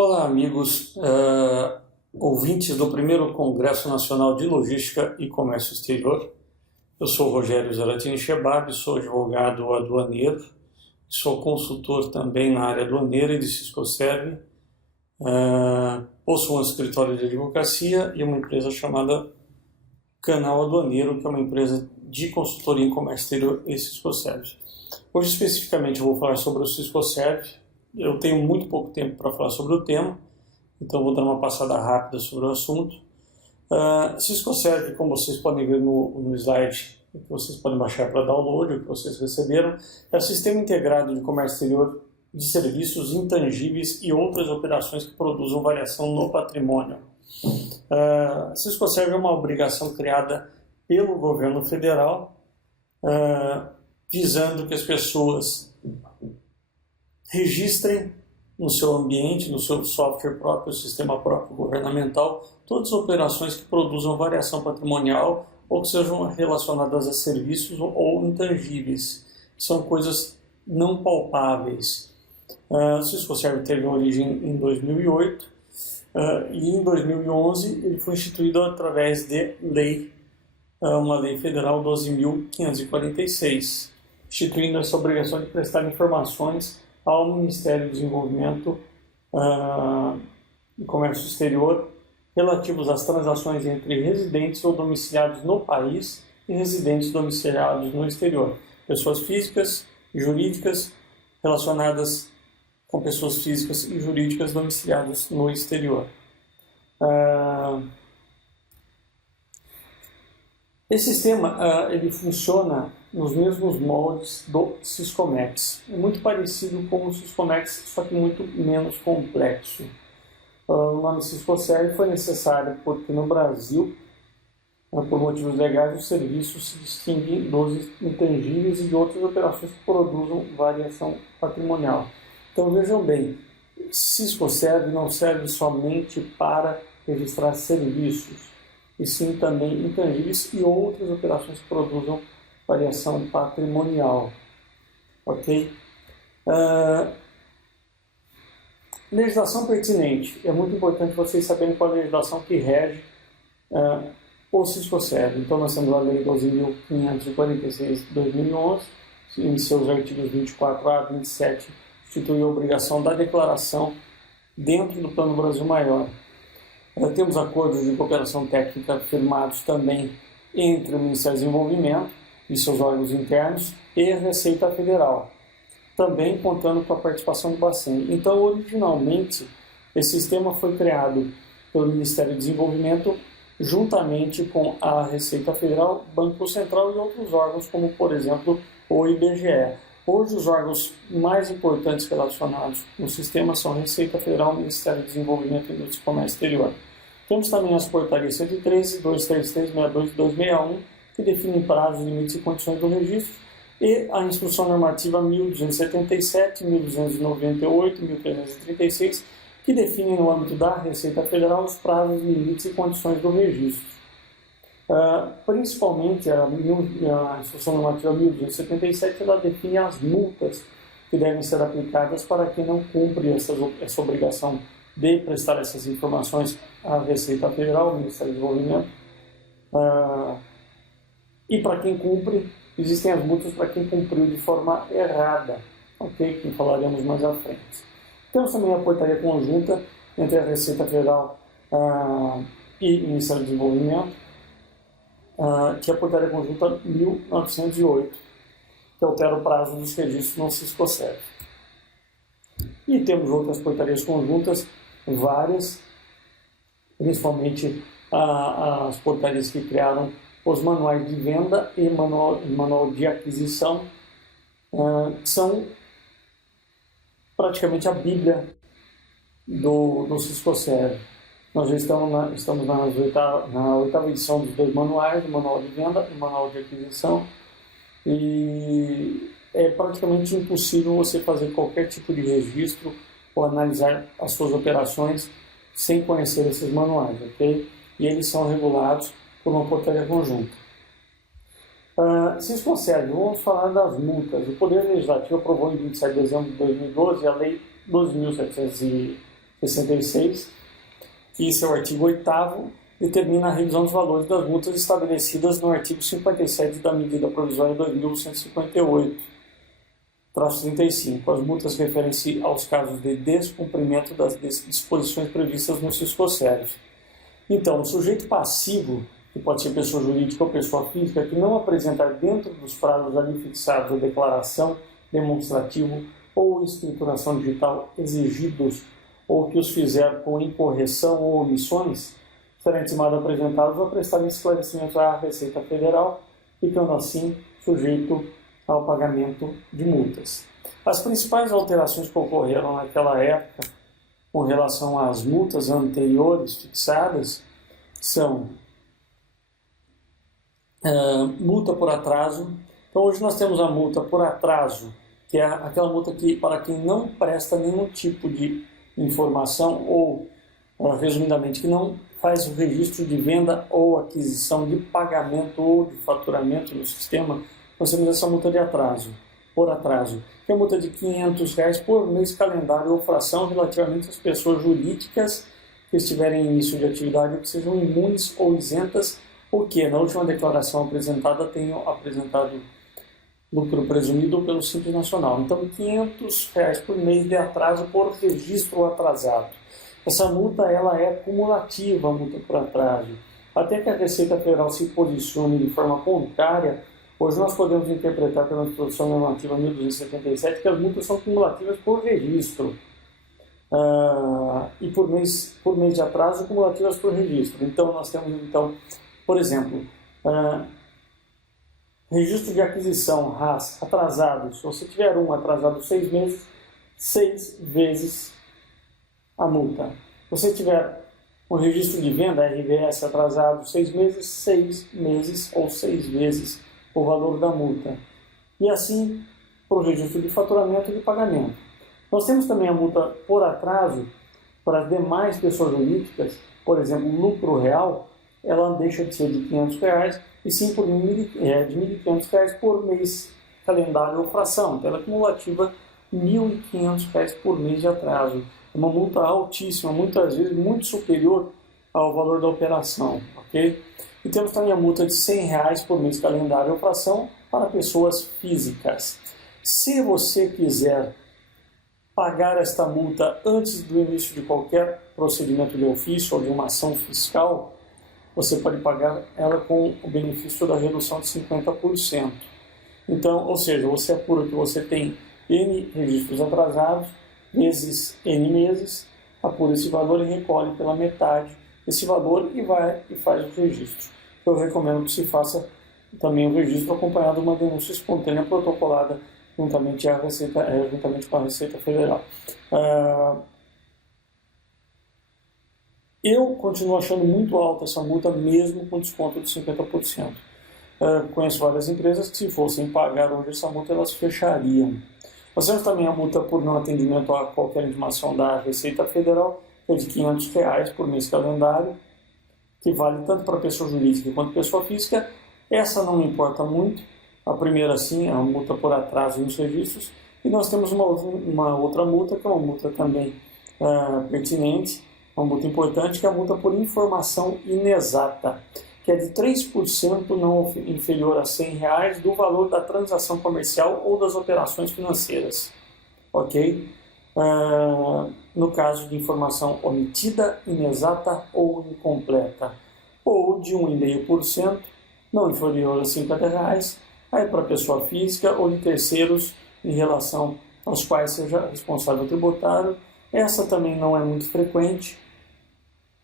Olá, amigos, ouvintes do primeiro Congresso Nacional de Logística e Comércio Exterior. Eu sou Rogério Zaratini Chebab, sou advogado aduaneiro, sou consultor também na área aduaneira e de Ciscoserve. Possuo um escritório de advocacia e uma empresa chamada Canal Aduaneiro, que é uma empresa de consultoria em comércio exterior e Ciscoserve. Hoje, especificamente, eu vou falar sobre o Ciscoserve. Eu tenho muito pouco tempo para falar sobre o tema, então vou dar uma passada rápida sobre o assunto. Ciscoserve, como vocês podem ver no slide, que vocês podem baixar para download, o que vocês receberam, é o Sistema Integrado de Comércio Exterior de Serviços Intangíveis e outras operações que produzam variação no patrimônio. Ciscoserve é uma obrigação criada pelo governo federal, visando que as pessoas registrem no seu ambiente, no seu software próprio, sistema próprio governamental, todas as operações que produzam variação patrimonial ou que sejam relacionadas a serviços ou intangíveis, que são coisas não palpáveis. O Ciscoserve teve origem em 2008 e em 2011 ele foi instituído através de lei, uma lei federal 12.546, instituindo essa obrigação de prestar informações ao Ministério do Desenvolvimento e Comércio Exterior relativos às transações entre residentes ou domiciliados no país e residentes domiciliados no exterior. Pessoas físicas e jurídicas relacionadas com pessoas físicas e jurídicas domiciliadas no exterior. Esse sistema ele funciona nos mesmos moldes do Siscomex. É muito parecido com o Siscomex, só que muito menos complexo. O nome Ciscoserve foi necessário porque no Brasil, por motivos legais, os serviços se distinguem dos intangíveis e de outras operações que produzam variação patrimonial. Então vejam bem, Ciscoserve não serve somente para registrar serviços, e sim também intangíveis e outras operações que produzam variação patrimonial. Ok? Legislação pertinente. É muito importante vocês saberem qual é a legislação que rege o Ciscoserve. Então, nós temos a Lei 12.546 de 2011, em seus artigos 24 a 27, instituiu a obrigação da declaração dentro do Plano Brasil Maior. Temos acordos de cooperação técnica firmados também entre o Ministério do Desenvolvimento e seus órgãos internos e a Receita Federal, também contando com a participação do Bacen. Então, originalmente, esse sistema foi criado pelo Ministério do Desenvolvimento juntamente com a Receita Federal, Banco Central e outros órgãos, como, por exemplo, o IBGE. Hoje, os órgãos mais importantes relacionados no sistema são a Receita Federal, Ministério do Desenvolvimento e Indústria e Comércio Exterior. Temos também as portarias 113, 233, 62 e 261, que definem prazos, limites e condições do registro, e a Instrução Normativa 1277, 1298, 1336, que definem no âmbito da Receita Federal os prazos, limites e condições do registro. Principalmente a Instrução Normativa 1277, ela define as multas que devem ser aplicadas para quem não cumpre essa obrigação de prestar essas informações à Receita Federal, ao Ministério do Desenvolvimento. E para quem cumpre, existem as multas para quem cumpriu de forma errada, ok? Que falaremos mais à frente. Temos também a portaria conjunta entre a Receita Federal e o Ministério do Desenvolvimento, que é a portaria conjunta 1908, que altera o prazo dos registros no Ciscoserve. E temos outras portarias conjuntas, várias, principalmente as portarias que criaram os manuais de venda e manual de aquisição, que são praticamente a Bíblia do Ciscoserve. Nós já estamos na oitava edição dos dois manuais, o manual de venda e o manual de aquisição, e é praticamente impossível você fazer qualquer tipo de registro ou analisar as suas operações sem conhecer esses manuais, ok? E eles são regulados por uma portaria conjunta. Ciscoserve, vamos falar das multas. O Poder Legislativo aprovou em 27 de dezembro de 2012 a Lei 12.750, 66, que esse é o artigo 8º, determina a revisão dos valores das multas estabelecidas no artigo 57 da medida provisória 2158/35. As multas referem-se aos casos de descumprimento das disposições previstas no CISCOSERV. Então, o sujeito passivo, que pode ser pessoa jurídica ou pessoa física, que não apresentar dentro dos prazos ali fixados a declaração, demonstrativo ou escrituração digital exigidos ou que os fizer com incorreção ou omissões, será intimado a apresentá-los ou prestar esclarecimento à Receita Federal, ficando assim sujeito ao pagamento de multas. As principais alterações que ocorreram naquela época com relação às multas anteriores fixadas são multa por atraso. Então hoje nós temos a multa por atraso, que é aquela multa que para quem não presta nenhum tipo de informação ou, resumidamente, que não faz o registro de venda ou aquisição de pagamento ou de faturamento no sistema, nós temos essa multa de atraso, por atraso, que é a multa de R$ 500 por mês calendário ou fração relativamente às pessoas jurídicas que estiverem em início de atividade ou que sejam imunes ou isentas ou que, na última declaração apresentada, tenham apresentado lucro presumido pelo Simples Nacional. Então, R$ 500 por mês de atraso por registro atrasado. Essa multa ela é cumulativa, a multa por atraso. Até que a Receita Federal se posicione de forma contrária, hoje nós podemos interpretar pela Instrução Normativa 1277 que as multas são cumulativas por registro. E por mês de atraso, cumulativas por registro. Então, nós temos, por exemplo, registro de aquisição, RAS, atrasado. Se você tiver um atrasado 6 meses, 6 vezes a multa. Se você tiver um registro de venda, RVS, atrasado 6 meses, 6 meses ou 6 vezes o valor da multa. E assim, para o registro de faturamento e de pagamento. Nós temos também a multa por atraso para as demais pessoas jurídicas, por exemplo, lucro real, ela deixa de ser de R$ 500 e sim de R$ 1.500 por mês calendário ou fração. Então, ela é cumulativa R$ 1.500 por mês de atraso. É uma multa altíssima, muitas vezes muito superior ao valor da operação. Okay? E temos também a multa de R$ 100 por mês calendário ou fração para pessoas físicas. Se você quiser pagar esta multa antes do início de qualquer procedimento de ofício ou de uma ação fiscal, você pode pagar ela com o benefício da redução de 50%. Então, ou seja, você apura que você tem N registros atrasados, vezes N meses, apura esse valor e recolhe pela metade esse valor e vai e faz o registro. Eu recomendo que se faça também o registro acompanhado de uma denúncia espontânea protocolada juntamente com a Receita Federal. Eu continuo achando muito alta essa multa, mesmo com desconto de 50%. Conheço várias empresas que, se fossem pagar hoje essa multa, elas fechariam. Nós temos também a multa por não atendimento a qualquer intimação da Receita Federal, que é de R$ 500 por mês calendário, que vale tanto para pessoa jurídica quanto pessoa física. Essa não me importa muito. A primeira, sim, é a multa por atraso nos registros. E nós temos uma outra multa, que é uma multa também pertinente, uma multa importante, que é a multa por informação inexata, que é de 3% não inferior a R$ 100 do valor da transação comercial ou das operações financeiras. Ok? No caso de informação omitida, inexata ou incompleta. Ou de 1,5%, não inferior a R$ 50, aí para pessoa física ou de terceiros em relação aos quais seja responsável tributário. Essa também não é muito frequente.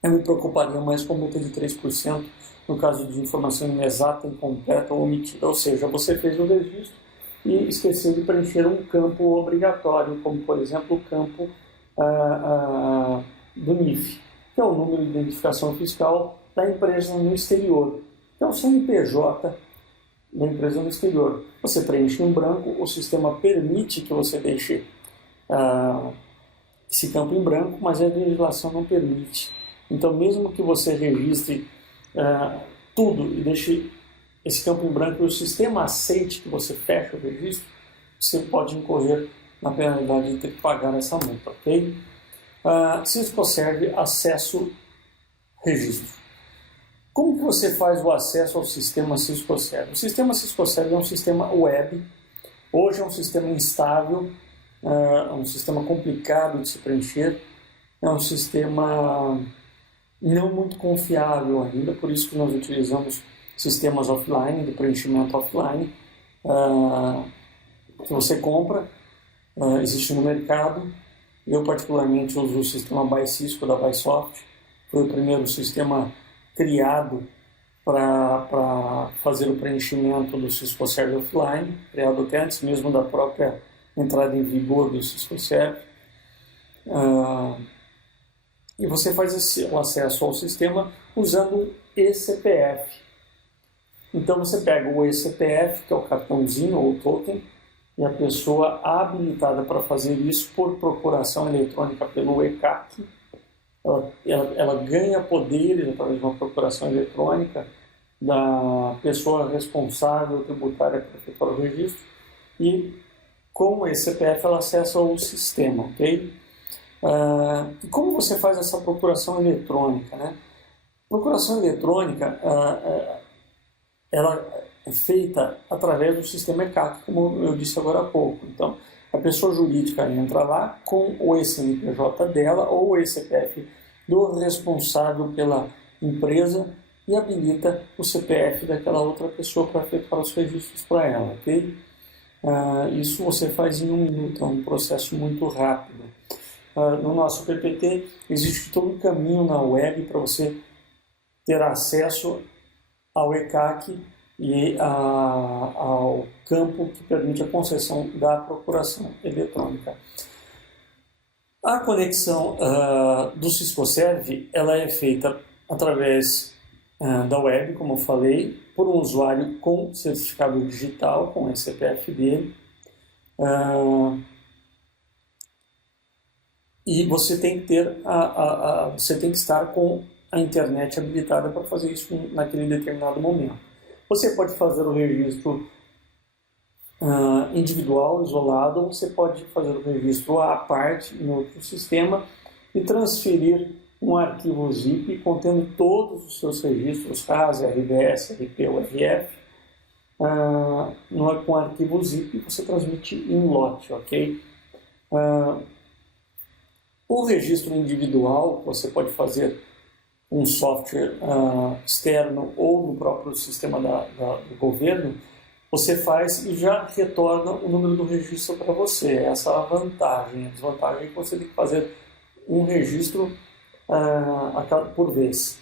Eu me preocuparia mais com multa de 3% no caso de informação inexata, incompleta ou omitida. Ou seja, você fez o registro e esqueceu de preencher um campo obrigatório, como, por exemplo, o campo do NIF, que é o número de identificação fiscal da empresa no exterior. Então, o CNPJ da empresa no exterior. Você preenche em branco, o sistema permite que você deixe esse campo em branco, mas a legislação não permite. Então, mesmo que você registre tudo e deixe esse campo em branco e o sistema aceite que você feche o registro, você pode incorrer na penalidade de ter que pagar essa multa, ok? Cisco Serve Acesso Registro. Como que você faz o acesso ao sistema Cisco Serve? O sistema Cisco Serve é um sistema web. Hoje é um sistema instável, é um sistema complicado de se preencher, é um sistema não muito confiável ainda, por isso que nós utilizamos sistemas offline, de preenchimento offline, que você compra, existe no mercado. Eu particularmente uso o sistema By Cisco da Bysoft, foi o primeiro sistema criado para fazer o preenchimento do Cisco Serve Offline, criado até antes mesmo da própria entrada em vigor do Cisco Serve. E você faz o acesso ao sistema usando o eCPF. Então você pega o eCPF, que é o cartãozinho ou token, e a pessoa habilitada para fazer isso por procuração eletrônica pelo ECAC, ela ganha poderes através de uma procuração eletrônica da pessoa responsável tributária para efetuar o registro, e com o eCPF ela acessa o sistema, ok? E como você faz essa procuração eletrônica, né? Procuração eletrônica, ela é feita através do sistema ECAC, como eu disse agora há pouco. Então, a pessoa jurídica entra lá com o CNPJ dela ou o CPF do responsável pela empresa e habilita o CPF daquela outra pessoa para efetuar os registros para ela, ok? Isso você faz em 1 minuto, é um processo muito rápido. No nosso PPT existe todo um caminho na web para você ter acesso ao ECAC e ao campo que permite a concessão da procuração eletrônica. A conexão do Cisco Serve ela é feita através da web, como eu falei, por um usuário com certificado digital, com o CPF dele. E você tem que ter você tem que estar com a internet habilitada para fazer isso naquele determinado momento. Você pode fazer o registro individual, isolado, ou você pode fazer o registro à parte em outro sistema e transferir um arquivo zip contendo todos os seus registros, RAS, RDS, RP ou RF. Com arquivo zip você transmite em lote, ok? O registro individual você pode fazer um software externo ou no próprio sistema do governo, você faz e já retorna o número do registro para você. Essa é a vantagem. A desvantagem é que você tem que fazer um registro por vez.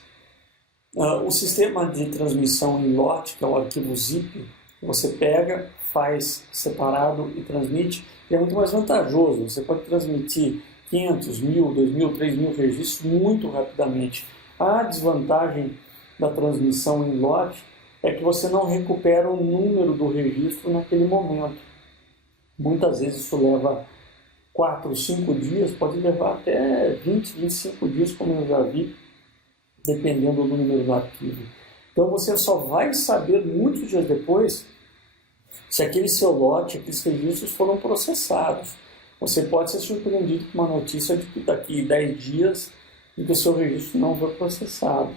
O sistema de transmissão em lote, que é o arquivo zip, você pega, faz separado e transmite, e é muito mais vantajoso. Você pode transmitir 500, 1.000, 2.000, 3.000 registros muito rapidamente. A desvantagem da transmissão em lote é que você não recupera o número do registro naquele momento. Muitas vezes isso leva 4, 5 dias, pode levar até 20, 25 dias, como eu já vi, dependendo do número do arquivo. Então você só vai saber muitos dias depois se aquele seu lote, aqueles registros foram processados. Você pode ser surpreendido com uma notícia de que daqui 10 dias de que o seu registro não foi processado.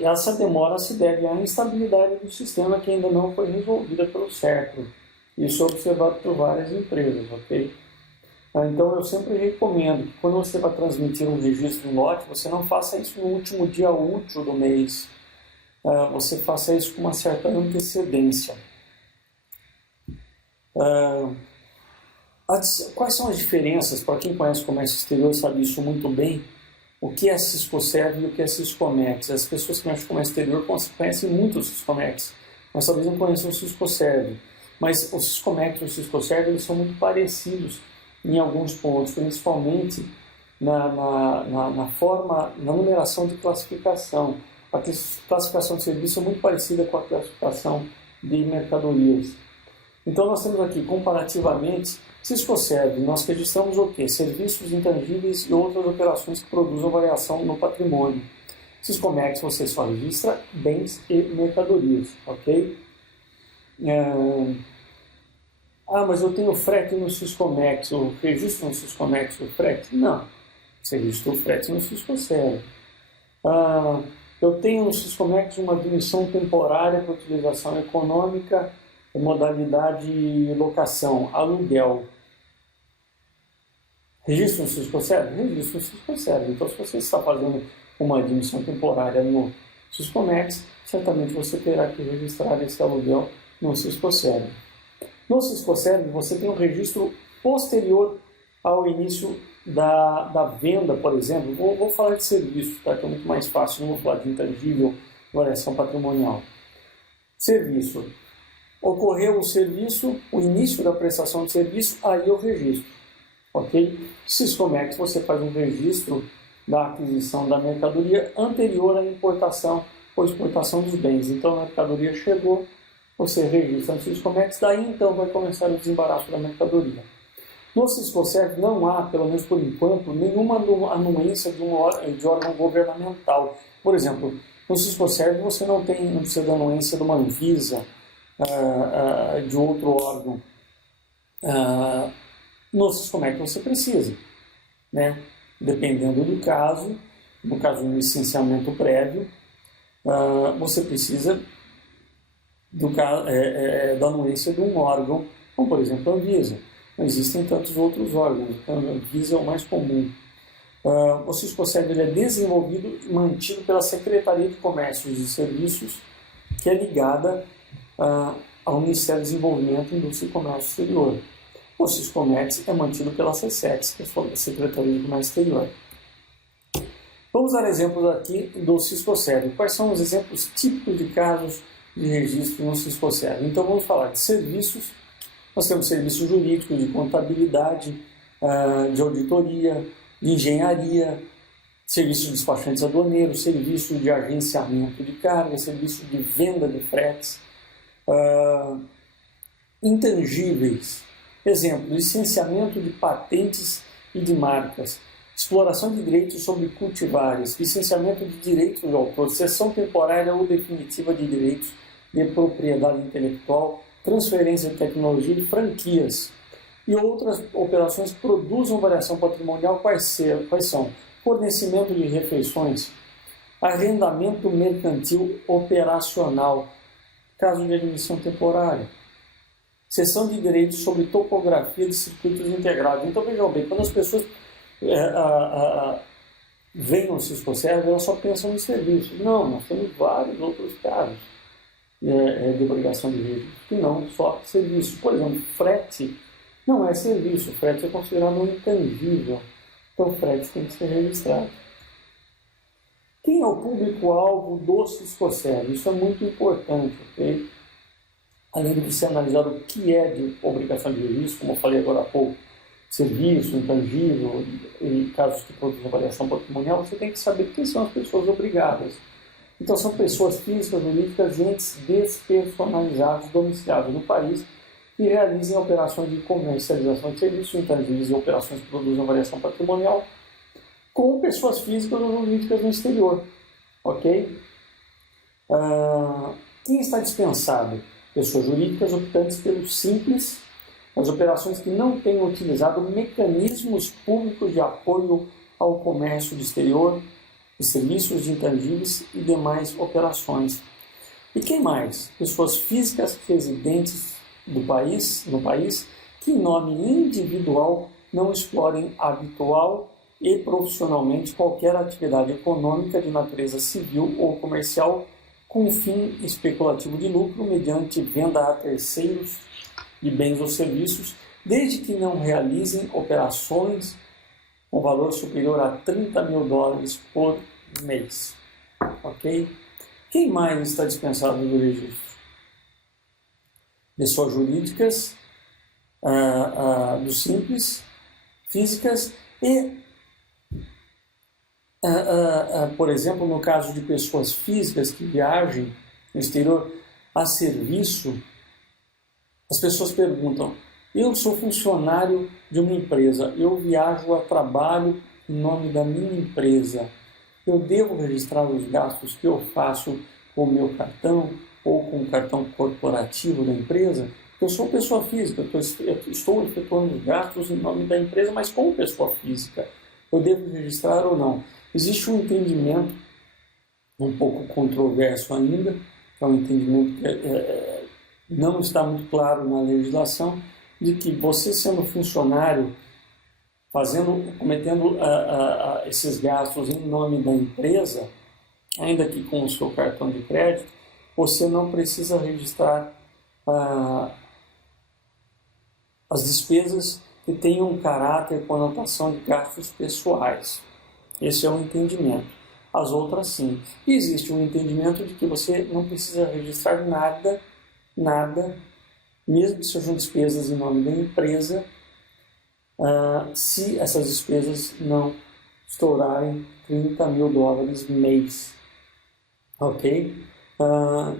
Essa demora se deve à instabilidade do sistema que ainda não foi resolvida pelo SERPRO. Isso é observado por várias empresas, ok? Então eu sempre recomendo que quando você vai transmitir um registro em lote, você não faça isso no último dia útil do mês. Você faça isso com uma certa antecedência. Quais são as diferenças? Para quem conhece o comércio exterior sabe isso muito bem. O que é Cisco Serve e o que é Ciscomex? As pessoas que mexem com o comércio exterior conhecem muito o Ciscomex, mas talvez não conheçam o Cisco Serve. Mas o Ciscomex e o Cisco Serve eles são muito parecidos em alguns pontos, principalmente na forma, na numeração de classificação. A classificação de serviço é muito parecida com a classificação de mercadorias. Então nós temos aqui, comparativamente, Cisco Serve, nós registramos o quê? Serviços intangíveis e outras operações que produzam variação no patrimônio. Ciscomex você só registra bens e mercadorias, ok? Ah, mas eu tenho frete no Siscomex, eu registro no Siscomex o frete? Não, você registra o frete no Siscosserv. Ah, eu tenho no Siscomex uma admissão temporária para utilização econômica, modalidade locação, aluguel. Registro no Siscosserv? Registro no Siscosserv. Então, se você está fazendo uma admissão temporária no Siscomex, certamente você terá que registrar esse aluguel no Siscosserv. No Siscosserv, você tem um registro posterior ao início da venda, por exemplo. Vou falar de serviço, tá? Que é muito mais fácil, não vou falar de intangível, variação patrimonial. Serviço. Ocorreu o serviço, o início da prestação de serviço, aí eu registro. Ok? Siscomex, você faz um registro da aquisição da mercadoria anterior à importação ou exportação dos bens. Então, a mercadoria chegou, você registra no Siscomex, daí então vai começar o desembaraço da mercadoria. No Siscosserv não há, pelo menos por enquanto, nenhuma anuência de órgão governamental. Por exemplo, no Siscosserv você não precisa da anuência de uma Anvisa, de outro órgão. No Siscomex você precisa, né? Dependendo do caso, no caso de um licenciamento prévio, você precisa da anuência de um órgão, como por exemplo a Anvisa. Não existem tantos outros órgãos, então a Anvisa é o mais comum. O Siscosserv é desenvolvido e mantido pela Secretaria de Comércio e Serviços, que é ligada ao Ministério do Desenvolvimento, Indústria e Comércio Exterior. O Siscomex é mantido pela SECEX, que é a Secretaria de Comércio Exterior. Vamos dar exemplos aqui do Siscosserv. Quais são os exemplos típicos de casos de registro no Siscosserv? Então vamos falar de serviços. Nós temos serviços jurídicos, de contabilidade, de auditoria, de engenharia, serviços de despachantes aduaneiros, serviços de agenciamento de carga, serviços de venda de fretes, intangíveis. Exemplo, licenciamento de patentes e de marcas, exploração de direitos sobre cultivares, licenciamento de direitos de autor, cessão temporária ou definitiva de direitos de propriedade intelectual, transferência de tecnologia e franquias. E outras operações que produzam variação patrimonial, quais são? Fornecimento de refeições, arrendamento mercantil operacional, caso de admissão temporária, cessão de direitos sobre topografia de circuitos integrados. Então, vejam bem, quando as pessoas veem o Siscosserv, elas só pensam em serviço. Não, nós temos vários outros casos de obrigação de registro, que não só serviço. Por exemplo, frete não é serviço, frete é considerado um intangível. Então, frete tem que ser registrado. Quem é o público-alvo do Siscosserv? Isso é muito importante, ok? Além de você analisar o que é de obrigação de registro, como eu falei agora há pouco, serviço, intangível e casos que produzem variação patrimonial, você tem que saber quem são as pessoas obrigadas. Então, são pessoas físicas, jurídicas e entes despersonalizados, domiciliados no país, que realizem operações de comercialização de serviços intangíveis e operações que produzem variação patrimonial com pessoas físicas ou jurídicas no exterior. Ok? Quem está dispensado? Pessoas jurídicas optantes pelo simples, as operações que não tenham utilizado mecanismos públicos de apoio ao comércio de exterior, de serviços de intangíveis e demais operações. E quem mais? Pessoas físicas residentes no país, que em nome individual não explorem habitual e profissionalmente qualquer atividade econômica de natureza civil ou comercial com fim especulativo de lucro mediante venda a terceiros de bens ou serviços, desde que não realizem operações com valor superior a $30 mil por mês. Ok? Quem mais está dispensado do registro? Pessoas jurídicas, do simples, físicas e, por exemplo, no caso de pessoas físicas que viajem no exterior a serviço, as pessoas perguntam: eu sou funcionário de uma empresa, eu viajo a trabalho em nome da minha empresa, eu devo registrar os gastos que eu faço com o meu cartão ou com o cartão corporativo da empresa? Eu sou pessoa física, eu estou efetuando gastos em nome da empresa, mas como pessoa física, eu devo registrar ou não? Existe um entendimento um pouco controverso ainda, que é um entendimento que não está muito claro na legislação, de que você sendo funcionário, cometendo esses gastos em nome da empresa, ainda que com o seu cartão de crédito, você não precisa registrar as despesas que tenham caráter, conotação de gastos pessoais. Esse é o entendimento. As outras sim. E existe um entendimento de que você não precisa registrar nada, mesmo que sejam despesas em nome da empresa, se essas despesas não estourarem $30.000 mês. Ok?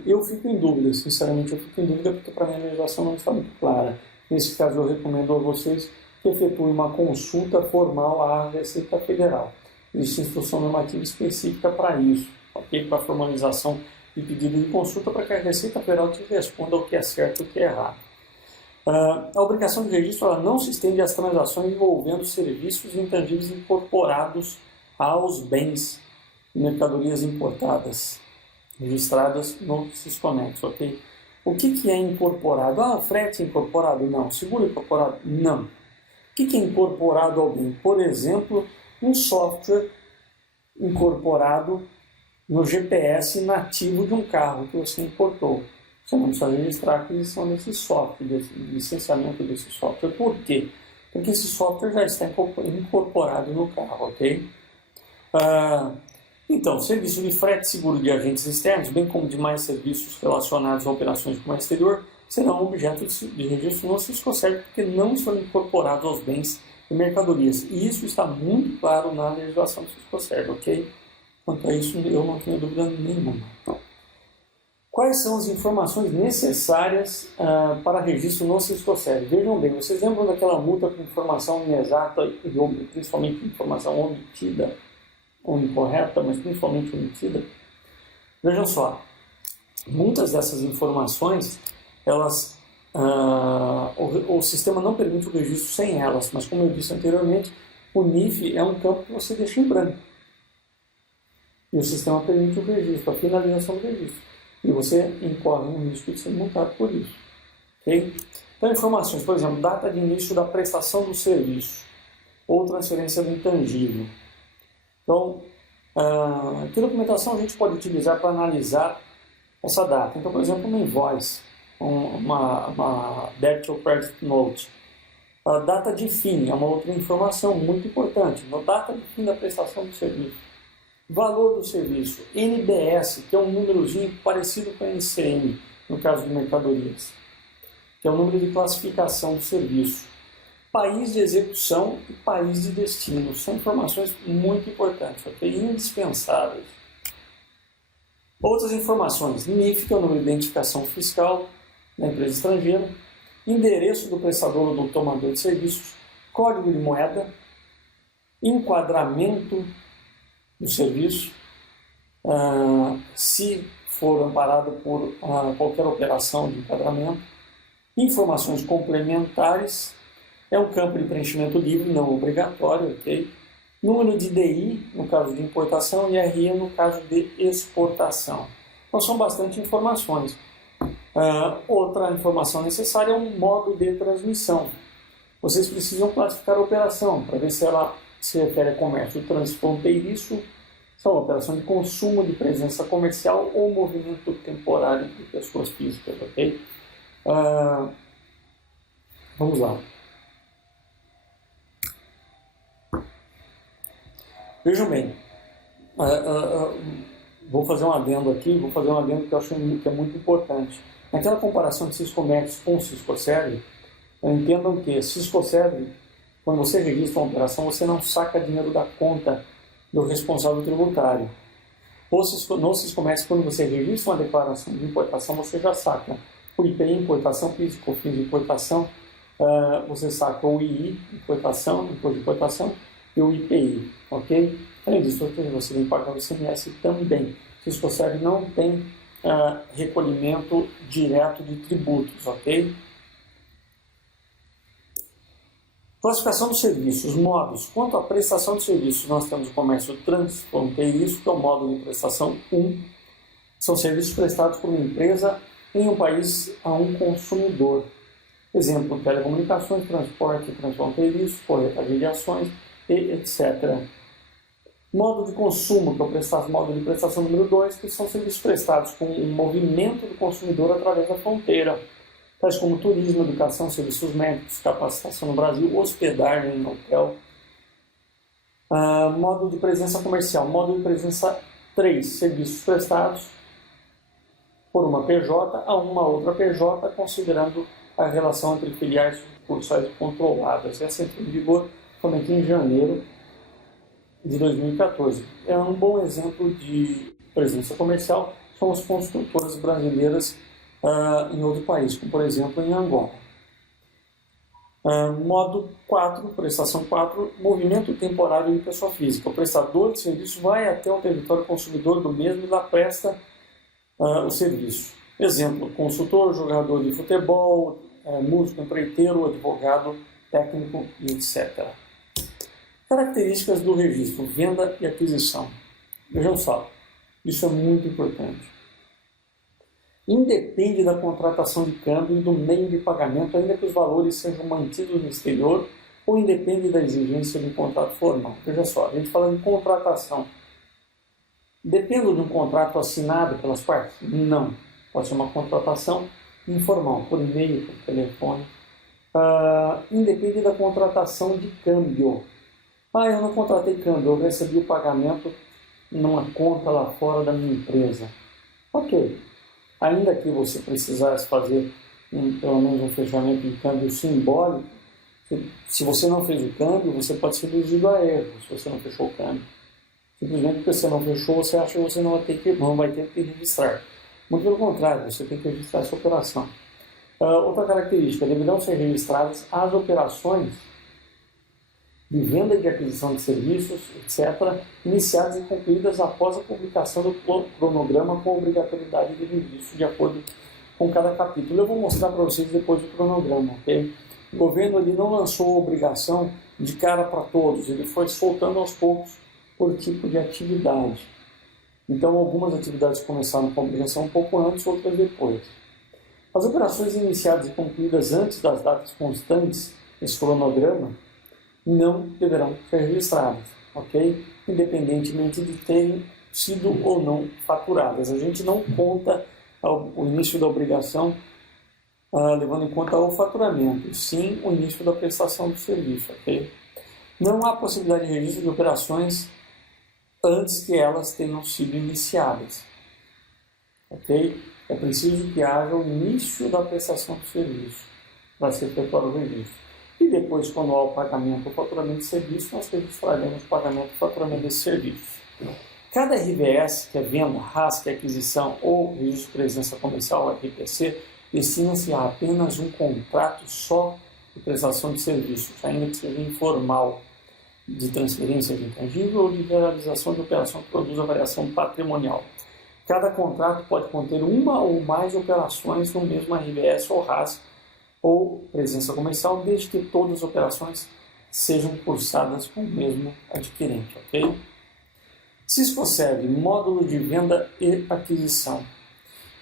Eu fico em dúvida, sinceramente eu fico em dúvida porque para mim a legislação não está muito clara. Nesse caso eu recomendo a vocês que efetuem uma consulta formal à Receita Federal. Existe instrução normativa específica para isso, ok? Para a formalização de pedido de consulta para que a Receita Federal te responda o que é certo e o que é errado. A obrigação de registro ela não se estende às transações envolvendo serviços intangíveis incorporados aos bens e mercadorias importadas, registradas no Sisconex, ok? O que é incorporado? O frete é incorporado? Não. Seguro é incorporado? Não. O que é incorporado ao bem? Por exemplo, um software incorporado no GPS nativo de um carro que você importou. Você não precisa registrar a aquisição desse software, desse licenciamento desse software. Por quê? Porque esse software já está incorporado no carro, ok? Então, serviço de frete seguro de agentes externos, bem como demais serviços relacionados a operações de comércio exterior, serão objeto de registro no Siscosserv porque não estão incorporados aos bens e mercadorias. E isso está muito claro na legislação do Siscosserv, ok? Quanto a isso, eu não tenho dúvida nenhuma. Quais são as informações necessárias para registro no Siscosserv? Vejam bem, vocês lembram daquela multa por informação inexata e principalmente informação omitida, ou incorreta, mas principalmente omitida? Vejam só, muitas dessas informações, o sistema não permite o registro sem elas, mas como eu disse anteriormente, o NIF é um campo que você deixa em branco. E o sistema permite o registro, a finalização do registro. E você incorre um risco de ser multado por isso. Okay? Então, informações, por exemplo, data de início da prestação do serviço ou transferência do intangível. Então, que documentação a gente pode utilizar para analisar essa data? Então, por exemplo, uma invoice, uma debit or credit note. A data de fim é uma outra informação muito importante. A data de fim da prestação do serviço. Valor do serviço, NBS, que é um númerozinho parecido com a NCM, no caso de mercadorias, que é o número de classificação do serviço. País de execução e país de destino. São informações muito importantes, ok? Indispensáveis. Outras informações. NIF, que é o número de identificação fiscal da empresa estrangeira. Endereço do prestador ou do tomador de serviços. Código de moeda. Enquadramento do serviço. Se for amparado por qualquer operação de enquadramento. Informações complementares. É um campo de preenchimento livre, não obrigatório, ok? Número de DI, no caso de importação, e RE, no caso de exportação. Então, são bastante informações. Outra informação necessária é um modo de transmissão. Vocês precisam classificar a operação, para ver se ela se refere a comércio transfronteiriço, se é uma operação de consumo, de presença comercial ou movimento temporário de pessoas físicas, ok? Vamos lá. Vejam bem, vou fazer um adendo aqui, que eu acho que é muito importante. Naquela comparação de Siscomex com o Siscosserv, entendam que Siscosserv, quando você registra uma operação, você não saca dinheiro da conta do responsável tributário. No Siscomex, quando você registra uma declaração de importação, você já saca o IPI importação, PIS, COFINS de importação, você saca o II, importação, imposto de importação, e o IPI, ok? Além disso, você tem que pagar o ICMS também. O Siscosserv não tem recolhimento direto de tributos, ok? Classificação dos serviços, modos. Quanto à prestação de serviços, nós temos o comércio transfronteiriço, que é o modo de prestação 1. São serviços prestados por uma empresa em um país a um consumidor. Exemplo, telecomunicações, transporte transfronteiriço, corretagem de ações, e etc. Modo de consumo, que é o modo de prestação número 2, que são serviços prestados com o movimento do consumidor através da fronteira, tais como turismo, educação, serviços médicos, capacitação no Brasil, hospedagem em hotel. Modo de presença comercial. Modo de presença 3, serviços prestados por uma PJ a uma outra PJ, considerando a relação entre filiais sucursais controladas. Essa entrou em vigor somente em janeiro de 2014. É um bom exemplo de presença comercial são as construtoras brasileiras em outro país, como por exemplo em Angola. Modo 4, prestação 4, movimento temporário de pessoa física. O prestador de serviço vai até o território consumidor do mesmo e lá presta o serviço. Exemplo, consultor, jogador de futebol, músico, empreiteiro, advogado, técnico e etc. Características do registro, venda e aquisição. Vejam só, isso é muito importante. Independe da contratação de câmbio e do meio de pagamento, ainda que os valores sejam mantidos no exterior, ou independe da exigência de um contrato formal. Veja só, a gente fala de contratação. Depende de um contrato assinado pelas partes? Não. Pode ser uma contratação informal, por e-mail, por telefone. Independe da contratação de câmbio. Eu não contratei câmbio, eu recebi o pagamento numa conta lá fora da minha empresa. Ok. Ainda que você precisasse fazer pelo menos um fechamento de câmbio simbólico, se você não fez o câmbio, você pode ser induzido a erro se você não fechou o câmbio. Simplesmente porque você não fechou, você acha que você não vai ter que registrar. Muito pelo contrário, você tem que registrar essa operação. Outra característica, deverão ser registradas as operações de venda e de aquisição de serviços, etc., iniciadas e concluídas após a publicação do cronograma com obrigatoriedade de registro de acordo com cada capítulo. Eu vou mostrar para vocês depois o cronograma, ok? O governo ele não lançou a obrigação de cara para todos, ele foi soltando aos poucos por tipo de atividade. Então, algumas atividades começaram com a obrigação um pouco antes, outras depois. As operações iniciadas e concluídas antes das datas constantes, esse cronograma, não deverão ser registradas, ok? Independentemente de terem sido ou não faturadas. A gente não conta o início da obrigação levando em conta o faturamento, sim o início da prestação do serviço, ok? Não há possibilidade de registro de operações antes que elas tenham sido iniciadas, ok? É preciso que haja o início da prestação do serviço para ser efetuado o registro. E depois, quando há o pagamento ou faturamento de serviço, nós registraremos o pagamento e faturamento desse serviço. Cada RVS, que é venda, RAS, que é aquisição, ou registro de presença comercial, RPC, destina-se a apenas um contrato só de prestação de serviços, ainda que seja informal, de transferência de intangível ou de realização de operação que produza variação patrimonial. Cada contrato pode conter uma ou mais operações no mesmo RVS ou RAS, ou presença comercial, desde que todas as operações sejam cursadas com o mesmo adquirente, ok? Cisco-Serve, módulo de venda e aquisição.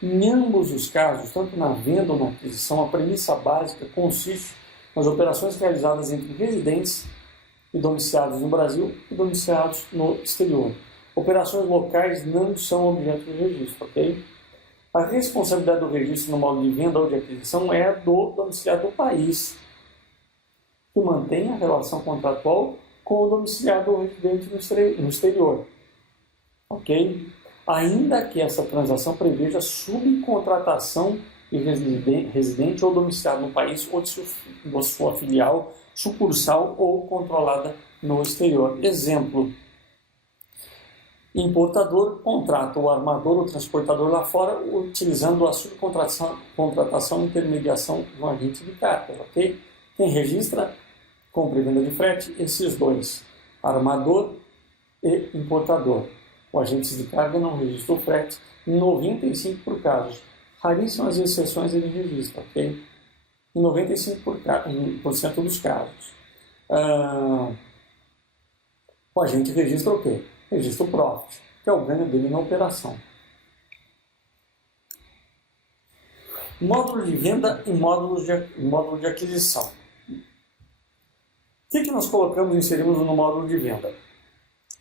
Em ambos os casos, tanto na venda ou na aquisição, a premissa básica consiste nas operações realizadas entre residentes e domiciliados no Brasil e domiciliados no exterior. Operações locais não são objeto de registro, ok? A responsabilidade do registro no modo de venda ou de aquisição é do domiciliado do país, que mantém a relação contratual com o domiciliado ou residente no exterior. Ok? Ainda que essa transação preveja subcontratação de residente ou domiciliado no país ou de sua filial, sucursal ou controlada no exterior. Exemplo: importador contrata o armador ou transportador lá fora, utilizando a subcontratação e intermediação de um agente de cargas, ok? Quem registra compra e venda de frete, esses dois, armador e importador. O agente de carga não registra o frete em 95% casos. Raríssimas exceções ele registra, ok? Em 95% dos casos. o agente registra o quê? Registra o profit, que é o ganho dele na operação. Módulo de venda e módulo de aquisição. O que nós colocamos e inserimos no módulo de venda?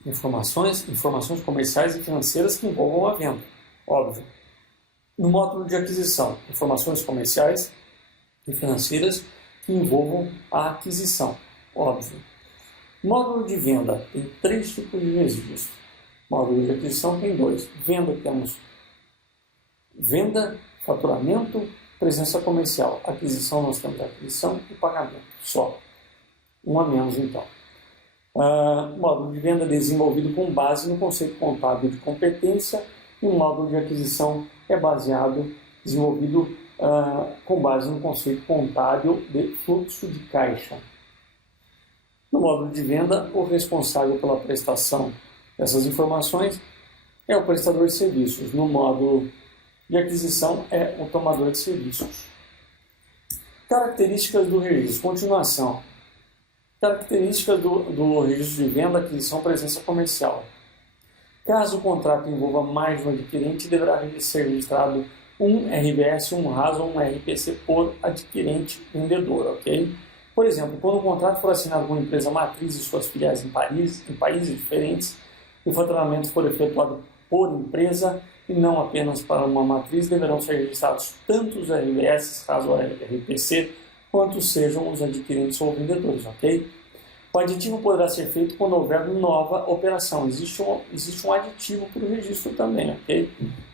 Informações comerciais e financeiras que envolvam a venda, óbvio. No módulo de aquisição, informações comerciais e financeiras que envolvam a aquisição, óbvio. Módulo de venda tem 3 tipos de registro. Módulo de aquisição tem 2. Venda temos venda, faturamento, presença comercial. Aquisição nós temos aquisição e pagamento, só. Um a menos então. Módulo de venda desenvolvido com base no conceito contábil de competência e o módulo de aquisição é desenvolvido com base no conceito contábil de fluxo de caixa. No módulo de venda, o responsável pela prestação dessas informações é o prestador de serviços. No módulo de aquisição é o tomador de serviços. Características do registro. Continuação. Características do registro de venda, aquisição, presença comercial. Caso o contrato envolva mais de um adquirente, deverá ser registrado um RBS, um RAS ou um RPC por adquirente vendedor, ok? Por exemplo, quando o contrato for assinado com uma empresa matriz e suas filiais em países diferentes, e o faturamento for efetuado por empresa e não apenas para uma matriz, deverão ser registrados tanto os RBS, RAS ou RPC, quanto sejam os adquirentes ou vendedores, ok? O aditivo poderá ser feito quando houver nova operação. Existe um aditivo para o registro também, ok?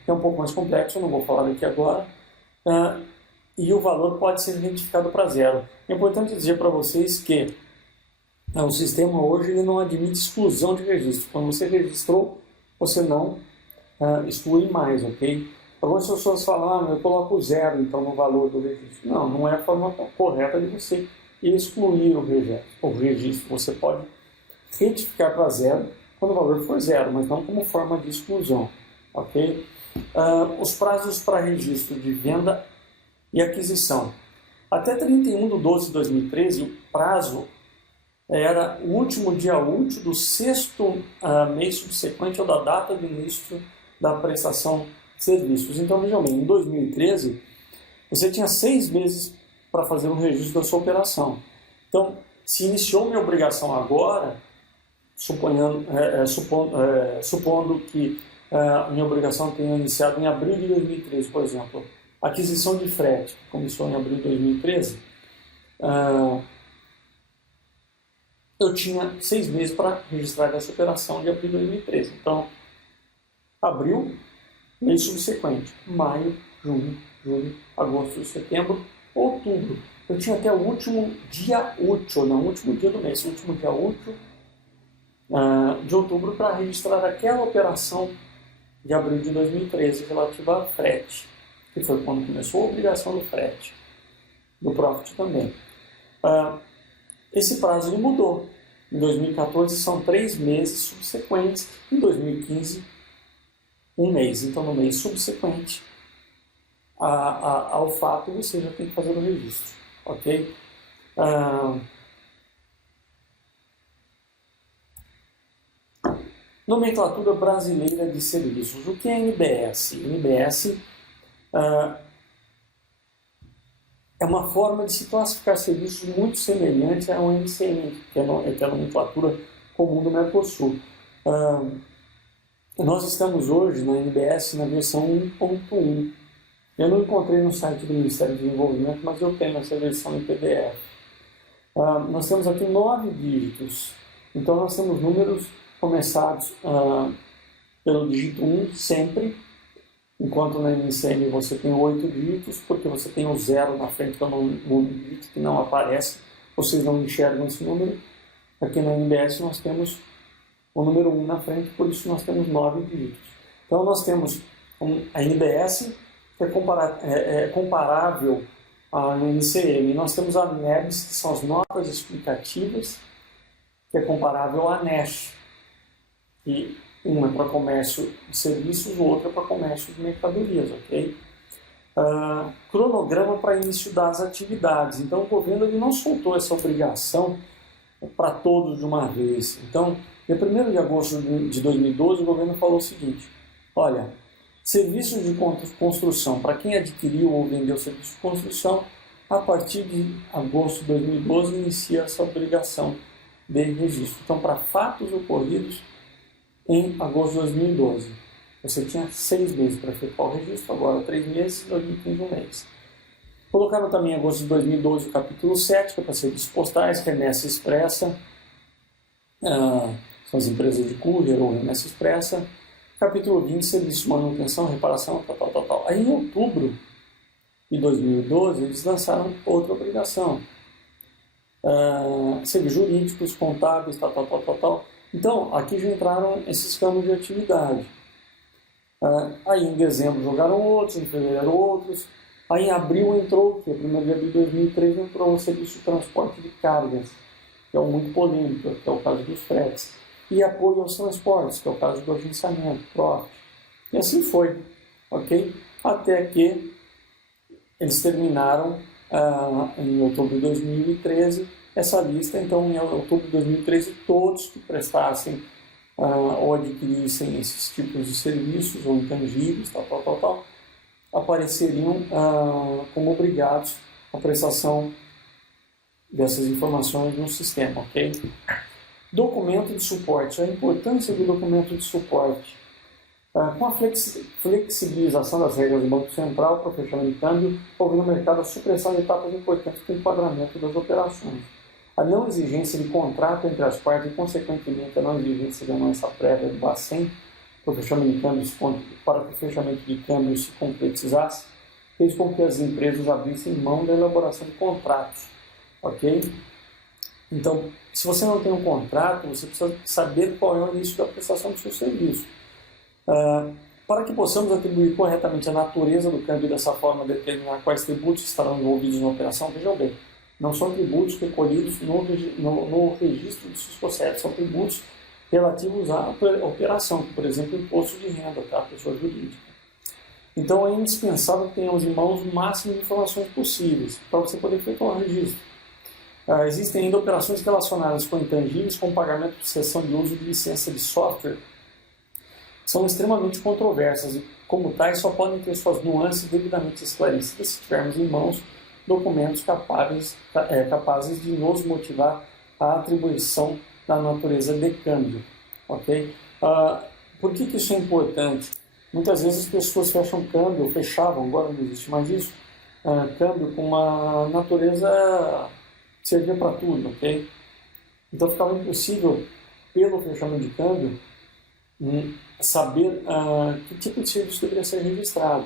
É um pouco mais complexo, eu não vou falar aqui agora. E o valor pode ser identificado para zero. É importante dizer para vocês que o sistema hoje ele não admite exclusão de registro. Quando você registrou, você não exclui mais, ok? Algumas pessoas falam, eu coloco zero então no valor do registro. Não, não é a forma correta de você excluir o registro. Você pode retificar para zero quando o valor for zero, mas não como forma de exclusão, ok? Os prazos para registro de venda e aquisição. Até 31/12/2013, o prazo era o último dia útil do 6º mês subsequente ou da data de início da prestação de serviços. Então, vejam bem, em 2013, você tinha 6 meses para fazer um registro da sua operação. Então, se iniciou minha obrigação agora, supondo que minha obrigação tenha iniciado em abril de 2013, por exemplo, aquisição de frete, que começou em abril de 2013, eu tinha 6 meses para registrar essa operação de abril de 2013. Então, abril, mês subsequente, maio, junho, julho, agosto, setembro, outubro. Eu tinha até o último dia útil, não o último dia do mês, o último dia útil de outubro para registrar aquela operação de abril de 2013 relativa a frete, que foi quando começou a obrigação do frete, do profit também. Esse prazo ele mudou. Em 2014 são 3 meses subsequentes, em 2015 um mês. Então no mês subsequente ao fato você já tem que fazer o registro, ok? Nomenclatura brasileira de serviços. O que é NBS? NBS é uma forma de se classificar serviços muito semelhante ao NCM, que é a nomenclatura comum do Mercosul. Nós estamos hoje na NBS na versão 1.1. Eu não encontrei no site do Ministério do Desenvolvimento, mas eu tenho essa versão em PDF. Nós temos aqui 9 dígitos. Então nós temos números começados pelo dígito 1 sempre, enquanto na NCM você tem 8 dígitos, porque você tem o 0 na frente, que é um dígito que não aparece, vocês não enxergam esse número. Aqui na NBS nós temos o número 1 na frente, por isso nós temos 9 dígitos. Então nós temos a NBS, que é comparável à NCM. Nós temos a NEBS, que são as notas explicativas, que é comparável à NESH. E uma é para comércio de serviços, o outro é para comércio de mercadorias, ok? Cronograma para início das atividades. Então o governo ele não soltou essa obrigação para todos de uma vez. Então, em 1º de agosto de 2012, o governo falou o seguinte: olha, serviços de construção, para quem adquiriu ou vendeu serviço de construção, a partir de agosto de 2012 inicia essa obrigação de registro. Então, para fatos ocorridos em agosto de 2012, você tinha 6 meses para efetuar o registro, agora 3 meses, 2015 um mês. Colocaram também em agosto de 2012 o capítulo 7, que é para serviços postais, remessa expressa, são as empresas de courier ou remessa expressa. Capítulo 20, serviço de manutenção, reparação, tal. Aí em outubro de 2012, eles lançaram outra obrigação. Serviços jurídicos, contábeis, tal. Então, aqui já entraram esses campos de atividade. Aí em dezembro jogaram outros, em fevereiro outros. Aí em abril entrou, que é 1º de abril de 2013, entrou o serviço de transporte de cargas, que é um muito polêmico, que é o caso dos fretes. E apoio aos transportes, que é o caso do agenciamento, PROF. E assim foi, ok? Até que eles terminaram em outubro de 2013 essa lista. Então, em outubro de 2013, todos que prestassem ou adquirissem esses tipos de serviços ou intangíveis, tal, apareceriam como obrigados à prestação dessas informações no sistema, ok? Documento de suporte. A importância do documento de suporte. Com a flexibilização das regras do Banco Central para o fechamento de câmbio, houve no mercado a supressão de etapas importantes para o enquadramento das operações. A não exigência de contrato entre as partes e, consequentemente, a não exigência de anúncia prévia do Bacen para que o fechamento de câmbio se concretizasse, fez com que as empresas abrissem mão da elaboração de contratos, ok? Então, se você não tem um contrato, você precisa saber qual é o início da prestação do seu serviço. Para que possamos atribuir corretamente a natureza do câmbio e dessa forma determinar quais tributos estarão envolvidos na operação, vejam bem, não são tributos recolhidos no registro dos processos, são tributos relativos à operação, por exemplo, imposto de renda, tá? Pessoa jurídica. Então é indispensável que tenhamos em mãos o máximo de informações possíveis para você poder efetuar o registro. Existem ainda operações relacionadas com intangíveis, com pagamento de cessão de uso de licença de software, são extremamente controversas e, como tais, só podem ter suas nuances devidamente esclarecidas se tivermos em mãos documentos capazes de nos motivar a atribuição da natureza de câmbio, ok? Por que isso é importante? Muitas vezes as pessoas fecham câmbio, fechavam, agora não existe mais isso, câmbio com uma natureza que servia para tudo, ok? Então ficava impossível, pelo fechamento de câmbio, saber que tipo de serviço deveria ser registrado.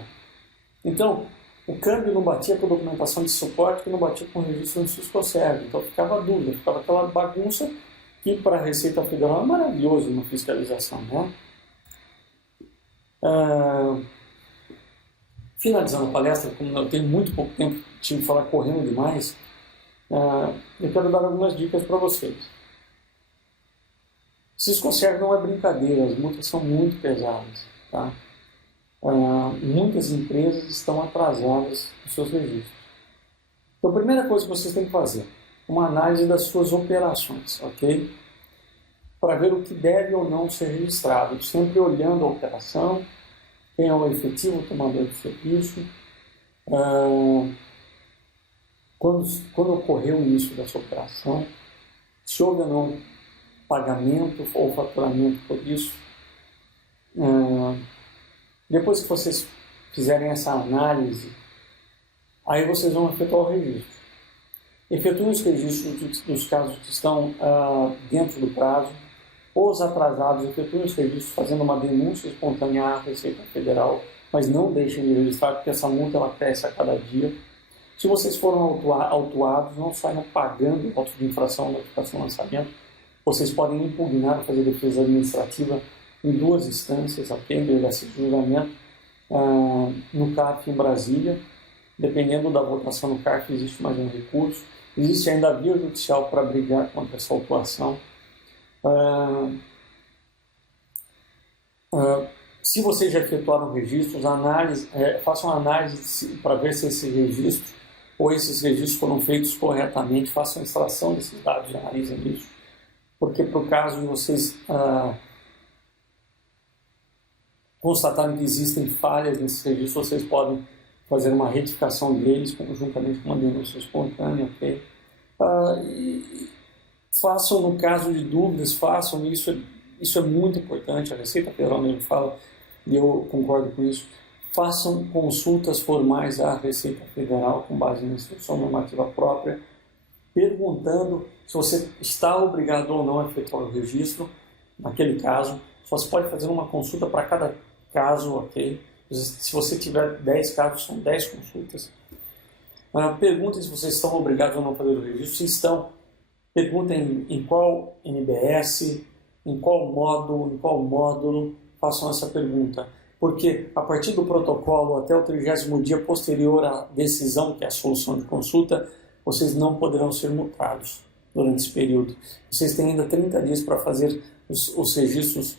Então, o câmbio não batia com a documentação de suporte, que não batia com o registro do SUSCOSERV. Então ficava a dúvida, ficava aquela bagunça que para a Receita Federal é maravilhoso na fiscalização, né? Finalizando a palestra, como eu tenho muito pouco tempo, tive que falar correndo demais, eu quero dar algumas dicas para vocês. SUSCOSERV não é brincadeira, as multas são muito pesadas, tá? Muitas empresas estão atrasadas nos seus registros. Então, a primeira coisa que vocês têm que fazer, uma análise das suas operações, ok? Para ver o que deve ou não ser registrado, sempre olhando a operação, quem é o efetivo tomador de serviço, quando ocorreu o início dessa operação, se houve ou não pagamento ou faturamento por isso. Depois que vocês fizerem essa análise, aí vocês vão efetuar o registro. Efetuem os registros dos casos que estão dentro do prazo. Os atrasados, efetuem os registros fazendo uma denúncia espontânea à Receita Federal, mas não deixem de registrar, porque essa multa ela cresce a cada dia. Se vocês foram autuados, não saiam pagando auto de infração, notificação de lançamento. Vocês podem impugnar, fazer defesa administrativa em 2 instâncias, ok? Delegacia de julgamento, no CARF em Brasília. Dependendo da votação no CARF, existe mais um recurso. Existe ainda a via judicial para brigar contra essa autuação. Se vocês já efetuaram registros, façam análise para ver se esse registro ou esses registros foram feitos corretamente, façam a extração desses dados e analisem isso. Porque para o caso de vocês constatarem que existem falhas nesses registros, vocês podem fazer uma retificação deles conjuntamente com uma denúncia espontânea, ok? E façam, no caso de dúvidas, façam isso. Isso é muito importante, a Receita Federal mesmo fala, e eu concordo com isso. Façam consultas formais à Receita Federal com base na instrução normativa própria, perguntando se você está obrigado ou não a efetuar o registro. Naquele caso, você pode fazer uma consulta para cada caso, ok? Se você tiver 10 casos, são 10 consultas. Perguntem se vocês estão obrigados ou não a fazer o registro. Se estão, perguntem em qual NBS, em qual módulo, façam essa pergunta. Porque a partir do protocolo até o 30º dia posterior à decisão, que é a solução de consulta, vocês não poderão ser multados durante esse período. Vocês têm ainda 30 dias para fazer os registros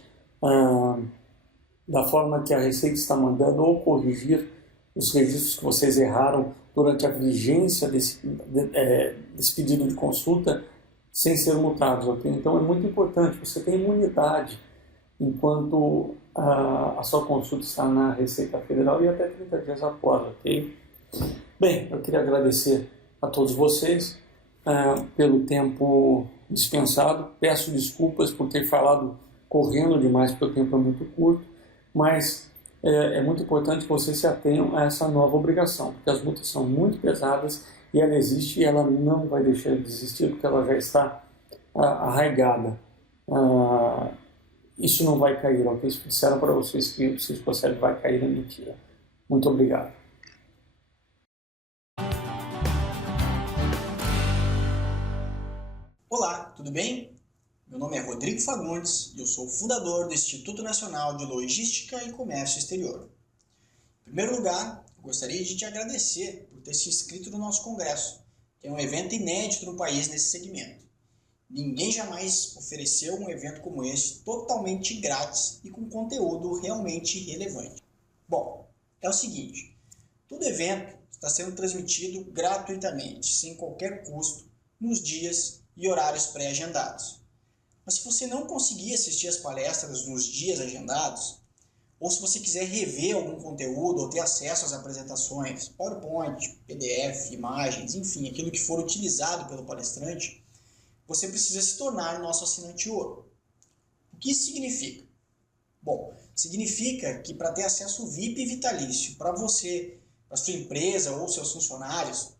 da forma que a Receita está mandando, ou corrigir os registros que vocês erraram durante a vigência desse pedido de consulta, sem ser multados, ok? Então é muito importante, você tem imunidade enquanto a sua consulta está na Receita Federal e até 30 dias após, ok? Bem, eu queria agradecer a todos vocês pelo tempo dispensado. Peço desculpas por ter falado correndo demais, porque o tempo é muito curto, mas é muito importante que vocês se atenham a essa nova obrigação, porque as multas são muito pesadas e ela existe e ela não vai deixar de existir, porque ela já está arraigada. Isso não vai cair, ok? Se disseram para vocês que o Cisco7 vai cair, é mentira. Muito obrigado. Olá, tudo bem? Meu nome é Rodrigo Fagundes e eu sou o fundador do Instituto Nacional de Logística e Comércio Exterior. Em primeiro lugar, eu gostaria de te agradecer por ter se inscrito no nosso congresso, que é um evento inédito no país nesse segmento. Ninguém jamais ofereceu um evento como este totalmente grátis e com conteúdo realmente relevante. Bom, é o seguinte, todo evento está sendo transmitido gratuitamente, sem qualquer custo, nos dias e horários pré-agendados. Mas se você não conseguir assistir as palestras nos dias agendados, ou se você quiser rever algum conteúdo ou ter acesso às apresentações, PowerPoint, PDF, imagens, enfim, aquilo que for utilizado pelo palestrante, você precisa se tornar nosso assinante ouro. O que isso significa? Bom, significa que para ter acesso VIP vitalício para você, para sua empresa ou seus funcionários,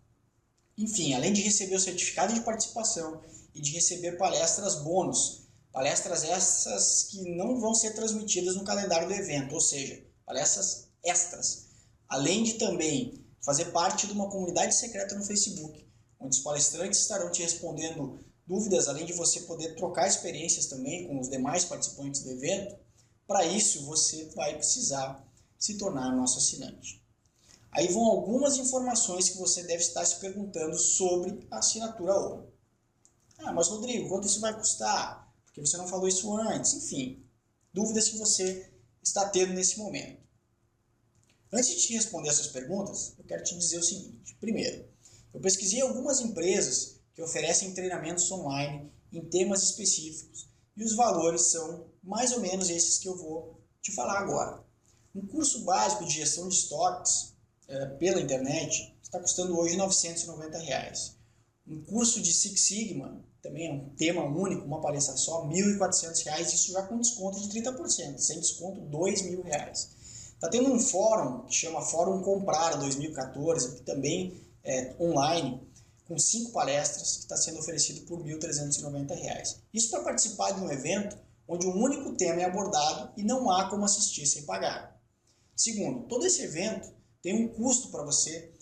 enfim, além de receber o certificado de participação e de receber palestras bônus, palestras essas que não vão ser transmitidas no calendário do evento, ou seja, palestras extras, além de também fazer parte de uma comunidade secreta no Facebook, onde os palestrantes estarão te respondendo dúvidas, além de você poder trocar experiências também com os demais participantes do evento. Para isso, você vai precisar se tornar nosso assinante. Aí vão algumas informações que você deve estar se perguntando sobre a assinatura ouro. Mas Rodrigo, quanto isso vai custar? Porque você não falou isso antes. Enfim, dúvidas que você está tendo nesse momento. Antes de te responder essas perguntas, eu quero te dizer o seguinte. Primeiro, eu pesquisei algumas empresas que oferecem treinamentos online em temas específicos e os valores são mais ou menos esses que eu vou te falar agora. Um curso básico de gestão de estoques pela internet está custando hoje R$ 990. Um curso de Six Sigma, também é um tema único, uma palestra só, R$ 1.400, isso já com desconto de 30%, sem desconto R$ 2.000. Está tendo um fórum que chama Fórum Comprar 2014, que também é online, com 5 palestras, que está sendo oferecido por R$ 1.390. Isso para participar de um evento onde um único tema é abordado e não há como assistir sem pagar. Segundo, todo esse evento tem um custo para você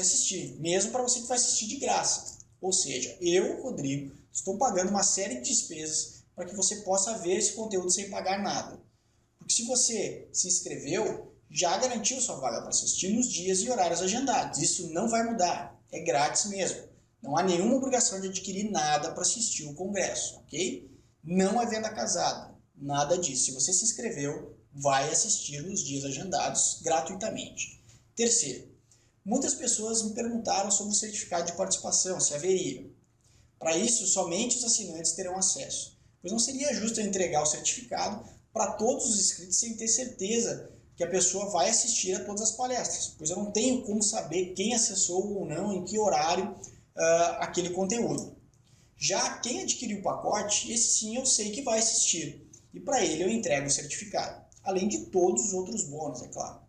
assistir, mesmo para você que vai assistir de graça. Ou seja, eu, Rodrigo, estou pagando uma série de despesas para que você possa ver esse conteúdo sem pagar nada. Porque se você se inscreveu, já garantiu sua vaga para assistir nos dias e horários agendados. Isso não vai mudar, é grátis mesmo. Não há nenhuma obrigação de adquirir nada para assistir o congresso, ok? Não é venda casada, nada disso. Se você se inscreveu, vai assistir nos dias agendados gratuitamente. Terceiro, Muitas pessoas me perguntaram sobre o certificado de participação, se haveria. Para isso, somente os assinantes terão acesso, pois não seria justo eu entregar o certificado para todos os inscritos sem ter certeza que a pessoa vai assistir a todas as palestras, pois eu não tenho como saber quem acessou ou não, em que horário aquele conteúdo. Já quem adquiriu o pacote, esse sim eu sei que vai assistir, e para ele eu entrego o certificado, além de todos os outros bônus, é claro.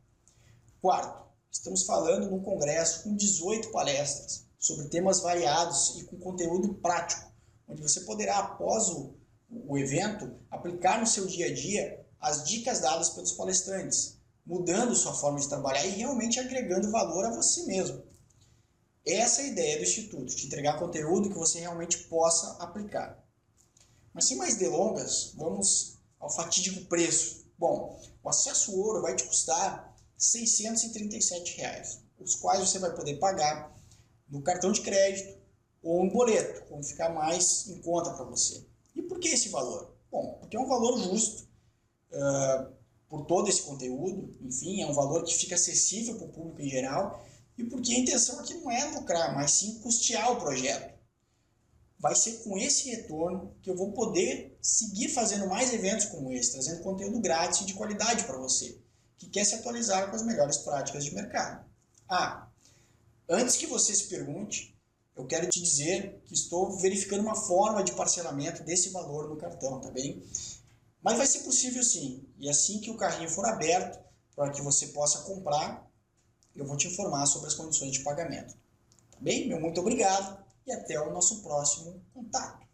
Quarto, estamos falando num congresso com 18 palestras, sobre temas variados e com conteúdo prático, onde você poderá, após o evento, aplicar no seu dia a dia as dicas dadas pelos palestrantes, mudando sua forma de trabalhar e realmente agregando valor a você mesmo. Essa é a ideia do Instituto, te entregar conteúdo que você realmente possa aplicar. Mas sem mais delongas, vamos ao fatídico preço. Bom, o acesso ouro vai te custar R$ 637, os quais você vai poder pagar no cartão de crédito ou um boleto, como ficar mais em conta para você. E por que esse valor? Bom, porque é um valor justo por todo esse conteúdo, enfim, é um valor que fica acessível para o público em geral, e porque a intenção aqui não é lucrar, mas sim custear o projeto. Vai ser com esse retorno que eu vou poder seguir fazendo mais eventos como esse, trazendo conteúdo grátis e de qualidade para você, que quer se atualizar com as melhores práticas de mercado. Antes que você se pergunte, eu quero te dizer que estou verificando uma forma de parcelamento desse valor no cartão, tá bem? Mas vai ser possível sim, e assim que o carrinho for aberto, para que você possa comprar, eu vou te informar sobre as condições de pagamento. Tá bem? Meu muito obrigado e até o nosso próximo contato.